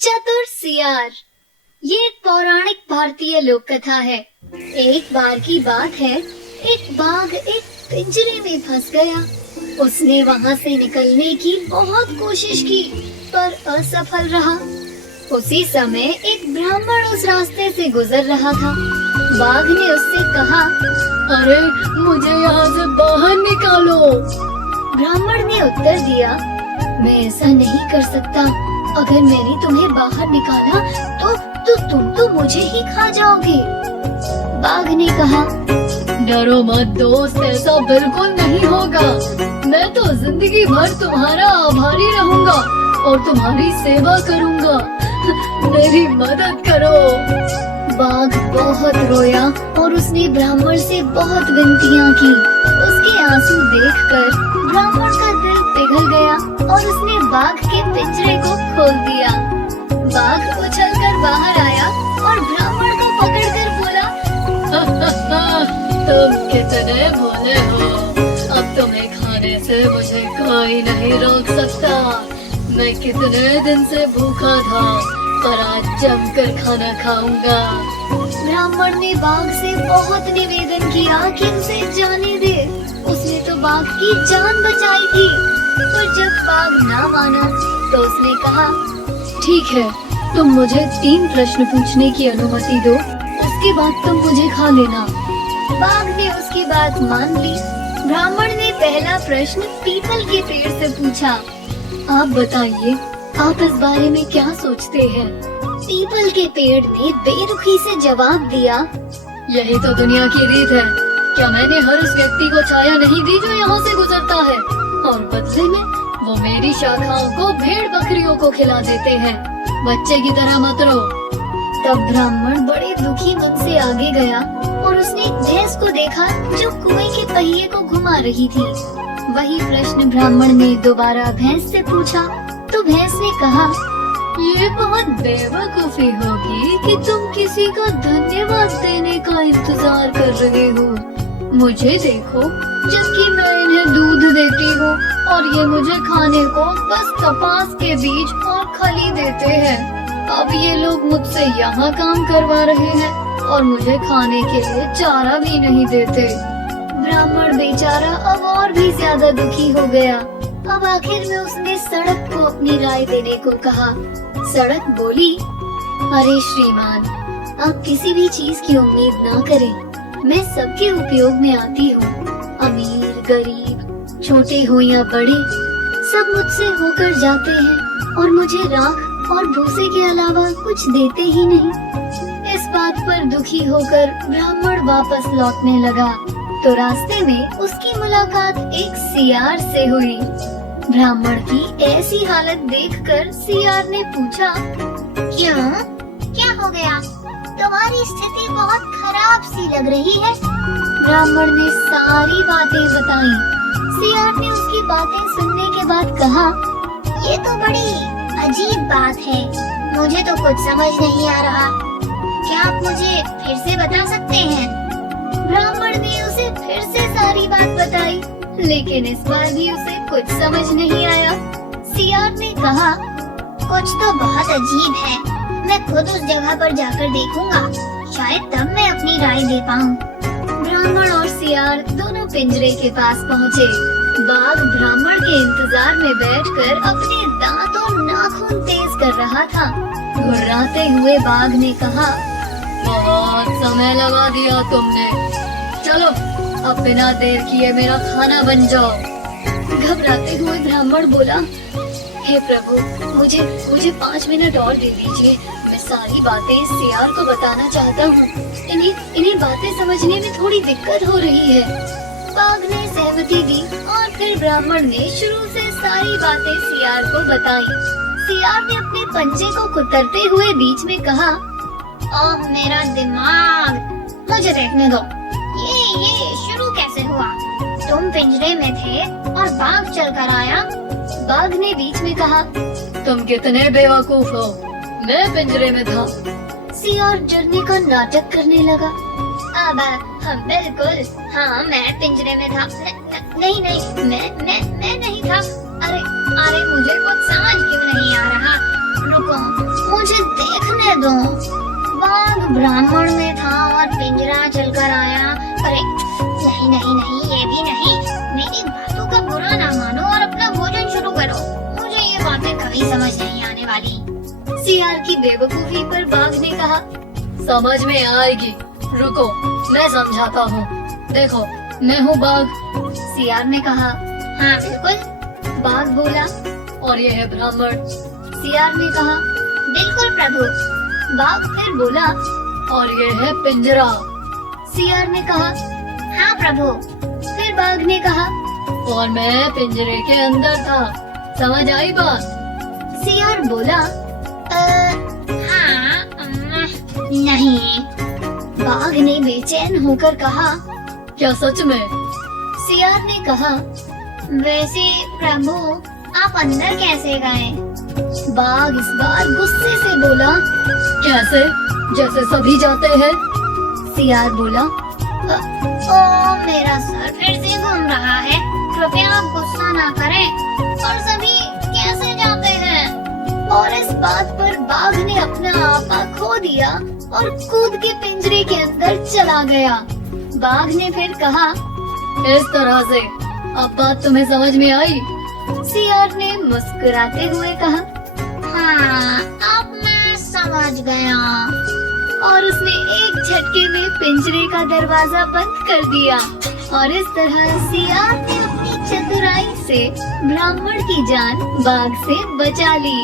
चतुर सियार। ये एक पौराणिक भारतीय लोक कथा है। एक बार की बात है, एक बाघ एक पिंजरे में फंस गया। उसने वहाँ से निकलने की बहुत कोशिश की, पर असफल रहा। उसी समय एक ब्राह्मण उस रास्ते से गुजर रहा था। बाघ ने उससे कहा, अरे मुझे यहाँ से बाहर निकालो। ब्राह्मण ने उत्तर दिया, मैं ऐसा नहीं कर सकता। अगर मैंने तुम्हें बाहर निकाला तो तुम तो मुझे ही खा जाओगे। बाघ ने कहा, डरो मत दोस्त, ऐसा बिल्कुल नहीं होगा। मैं तो जिंदगी भर तुम्हारा आभारी रहूंगा और तुम्हारी सेवा करूंगा। मेरी मदद करो। बाघ बहुत रोया और उसने ब्राह्मण से बहुत विनतियाँ की। उसके आंसू देखकर ब्राह्मण का दिल पिघल गया और उसने बाघ के पिंजरे को खोल दिया। बाघ उछलकर बाहर आया और ब्राह्मण को पकड़कर बोला, तुम कितने भोले हो। अब तुम्हें खाने से मुझे कोई नहीं रोक सकता। मैं कितने दिन से भूखा था, पर आज जमकर खाना खाऊंगा। ब्राह्मण ने बाघ से बहुत निवेदन किया कि उसे जाने दे। उसने तो बाघ की जान बचाई थी, पर जब बाघ ना माना तो उसने कहा, ठीक है, तुम मुझे 3 प्रश्न पूछने की अनुमति दो, उसके बाद तुम मुझे खा लेना। बाघ ने उसकी बात मान ली। ब्राह्मण ने पहला प्रश्न पीपल के पेड़ से पूछा, आप बताइए, आप इस बारे में क्या सोचते हैं? पीपल के पेड़ ने बेरुखी से जवाब दिया, यही तो दुनिया की रीत है। क्या मैंने हर उस व्यक्ति को छाया नहीं दी जो यहाँ से गुजरता है, और बदले में वो मेरी शाखाओं को भेड़ बकरियों को खिला देते हैं। बच्चे की तरह मत रो। तब ब्राह्मण बड़े दुखी मन से आगे गया और उसने एक भैंस को देखा जो कुएं के पहिए को घुमा रही थी। वही प्रश्न ब्राह्मण ने दोबारा भैंस से पूछा तो भैंस ने कहा, ये बहुत बेवकूफी होगी कि तुम किसी को धन्यवाद देने का इंतजार कर रहे हो। मुझे देखो, जबकि मैं इन्हें दूध देती हूँ और ये मुझे खाने को बस कपास के बीज और खली देते हैं। अब ये लोग मुझसे यहाँ काम करवा रहे हैं और मुझे खाने के लिए चारा भी नहीं देते। ब्राह्मण बेचारा अब और भी ज्यादा दुखी हो गया। अब आखिर में उसने सड़क को अपनी राय देने को कहा। सड़क बोली, अरे श्रीमान, आप किसी भी चीज की उम्मीद ना करें। मैं सबके उपयोग में आती हूँ। अमीर गरीब, छोटे हो या बड़े, सब मुझसे होकर जाते हैं और मुझे राख और भूसे के अलावा कुछ देते ही नहीं। इस बात पर दुखी होकर ब्राह्मण वापस लौटने लगा तो रास्ते में उसकी मुलाकात एक सियार से हुई। ब्राह्मण की ऐसी हालत देखकर सियार ने पूछा, क्यों? क्या हो गया? तुम्हारी स्थिति बहुत खराब सी लग रही है। ब्राह्मण ने सारी बातें बताई। सियार ने उसकी बातें सुनने के बाद कहा, ये तो बड़ी अजीब बात है। मुझे तो कुछ समझ नहीं आ रहा। क्या आप मुझे फिर से बता सकते हैं? ब्राह्मण ने उसे फिर से सारी बात बताई, लेकिन इस बार भी उसे कुछ समझ नहीं आया। सियार ने कहा, कुछ तो बहुत अजीब है। मैं खुद उस जगह पर जाकर देखूंगा, शायद तब मैं अपनी राय दे पाऊँ। ब्राह्मण और सियार दोनों पिंजरे के पास पहुँचे। बाघ ब्राह्मण के इंतजार में बैठकर अपने दांत और नाखून तेज कर रहा था। घुर्राते हुए बाघ ने कहा, बहुत समय लगा दिया तुमने। चलो, अब बिना देर किए मेरा खाना बन जाओ। घबराते हुए ब्राह्मण बोला, हे प्रभु, मुझे 5 मिनट और दे दीजिए। मैं सारी बातें सियार को बताना चाहता हूँ। इन्हें बातें समझने में थोड़ी दिक्कत हो रही है। बाघ ने सहमति दी और फिर ब्राह्मण ने शुरू से सारी बातें सियार को बताई। सियार ने अपने पंजे को कुतरते हुए बीच में कहा, ओह मेरा दिमाग, मुझे देखने दो। ये शुरू कैसे हुआ? तुम पिंजरे में थे और बाघ चलकर आया। बाघ ने बीच में कहा, तुम कितने बेवकूफ हो, मैं पिंजरे में था। सियार डरने का नाटक करने लगा। अब हम बिल्कुल, हाँ मैं पिंजरे में था। नहीं मैं नहीं था। अरे मुझे कुछ समझ क्यों नहीं आ रहा। रुको, दो। बाघ ब्राह्मण में था और पिंजरा चलकर आया। अरे नहीं नहीं नहीं, ये भी नहीं। मेरी बातों का बुरा ना मानो और अपना भोजन शुरू करो। मुझे ये बातें कभी समझ नहीं आने वाली। सियार की बेवकूफी पर बाघ ने कहा, समझ में आएगी, रुको मैं समझाता हूँ। देखो मैं हूँ बाघ। सियार ने कहा, हाँ बिल्कुल। बाघ बोला, और ये है ब्राह्मण। सियार ने कहा, बिल्कुल प्रभु। बाघ फिर बोला, और ये है पिंजरा। सियार ने कहा, हाँ प्रभु। फिर बाघ ने कहा, और मैं पिंजरे के अंदर था। समझ आई बात? सियार बोला, हाँ नहीं। बाघ ने बेचैन होकर कहा, क्या सच में? सियार ने कहा, वैसे प्रभु आप अंदर कैसे गए? बाघ इस बार गुस्से से बोला, कैसे? जैसे सभी जाते हैं। सियार बोला, ओ मेरा सर फिर से घूम रहा है, कृपया आप गुस्सा ना करें। और सभी कैसे जाते हैं? और इस बात पर बाघ ने अपना आपा खो दिया और कूद के पिंजरे के अंदर चला गया। बाघ ने फिर कहा, इस तरह से अब बात तुम्हें समझ में आई? सियार ने मुस्कुराते हुए कहा, हाँ अब मैं समझ गया। और उसने एक झटके में पिंजरे का दरवाजा बंद कर दिया। और इस तरह सियार ने अपनी चतुराई से ब्राह्मण की जान बाघ से बचा ली।